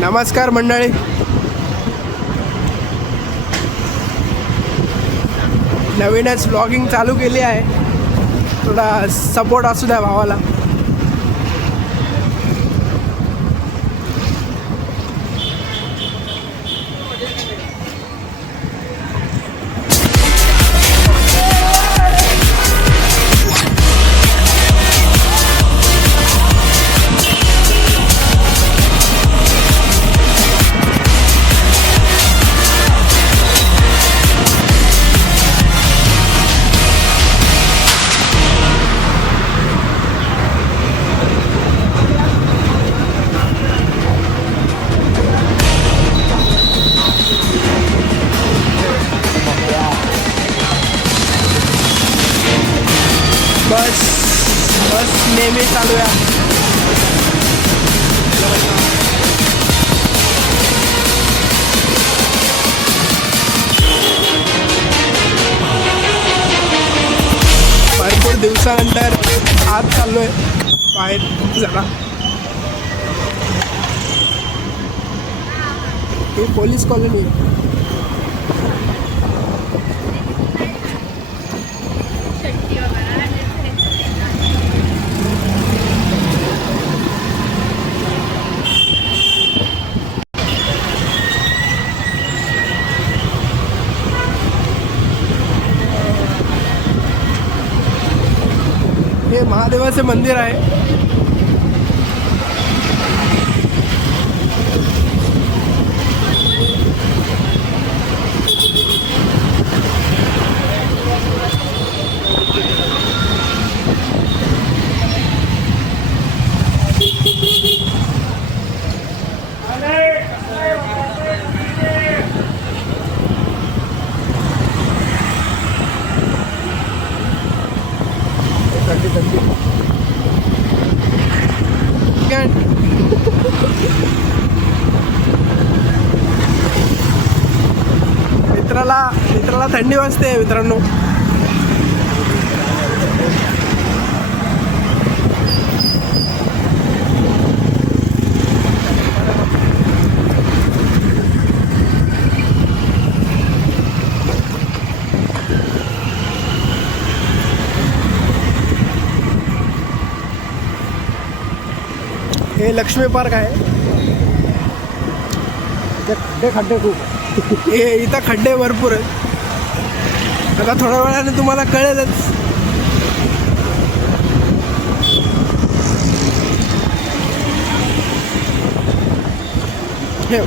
नमस्कार मंडळी. नवीनच ब्लॉगिंग चालू केली आहे. थोडा सपोर्ट असू द्या भावाला. बस नेहमी चालू आहे. भरपूर दिवसानंतर आज चाललोय बाहेर जरा. ही पोलीस कॉलनी आहे. हे महादेवाचे मंदिर आहे. मित्राला थंडी वाजते मित्रांनो. हे लक्ष्मी पार्क आहे. खड्डे खूप हे इथं खड्डे भरपूर आहेत. आता थोड्या वेळाने तुम्हाला कळेलच. हे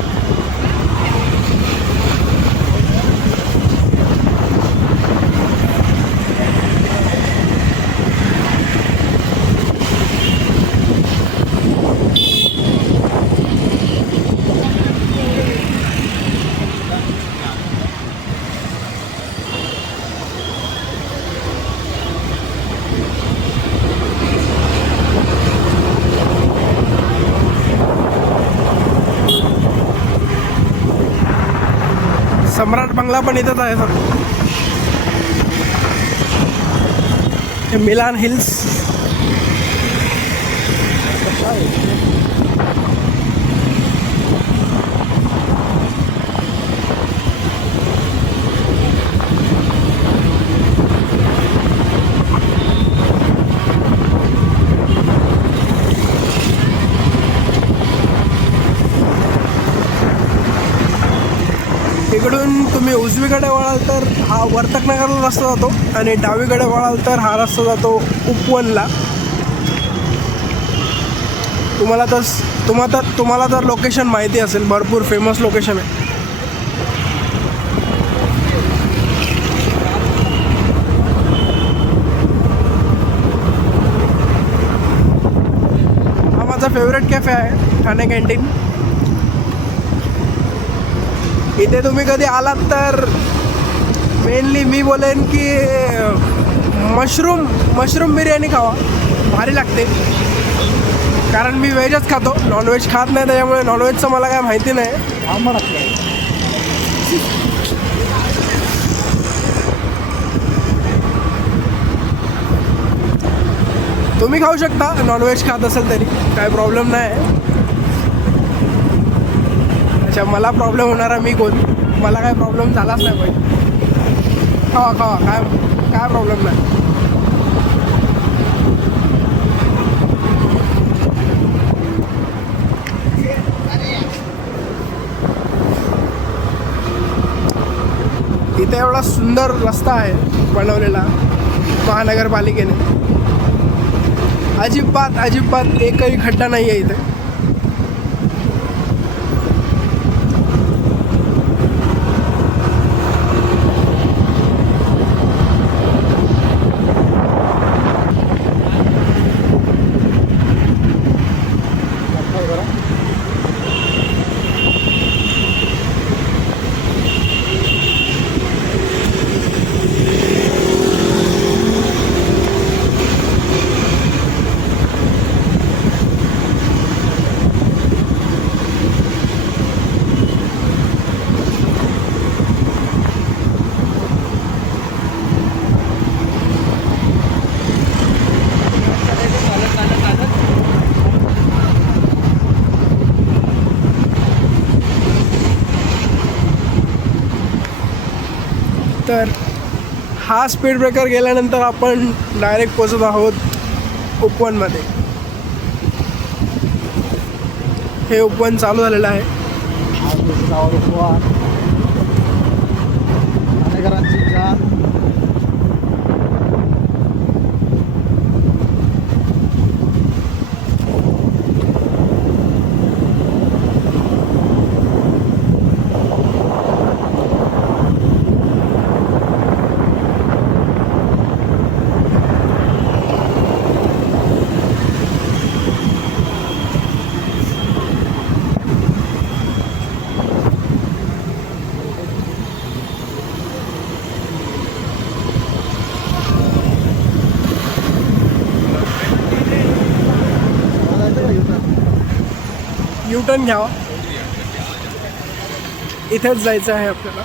सम्राट बंगला पण इथंच आहे सर. हे मिलान हिल्स. इकडून तुम्ही उजवीकडे वळाल तर हा वर्तकनगरला रस्ता जातो आणि डावीकडे वळाल तर हा रस्ता जातो उपवनला. तुम्हाला तर लोकेशन माहिती असेल. भरपूर फेमस लोकेशन आहे. हा माझा फेवरेट कॅफे आहे, ठाणे कॅन्टीन. इथे तुम्ही कधी आलात तर मेनली मी बोलेन की मशरूम बिर्याणी खावा. भारी लागते. कारण मी व्हेजच खातो, नॉनव्हेज खात नाही. त्याच्यामुळे नॉनव्हेजचं मला काय माहिती नाही. तुम्ही खाऊ शकता नॉनव्हेज खात असेल तरी, काय प्रॉब्लेम नाही. अच्छा, मला प्रॉब्लेम होणारा मी कोण? मला काय प्रॉब्लेम झालाच नाही पाहिजे. खावा खावा, काय प्रॉब्लेम नाही. इथे एवढा सुंदर रस्ता आहे बनवलेला महानगरपालिकेने. अजिबात एकही खड्डा नाही आहे इथे. तर हा स्पीड ब्रेकर गेल्यानंतर आपण डायरेक्ट पोचत आहोत उपवनमध्ये. हे उपवन चालू झालेलं आहे. U-turn घ्यावा. इथेच जायचं आहे आपल्याला.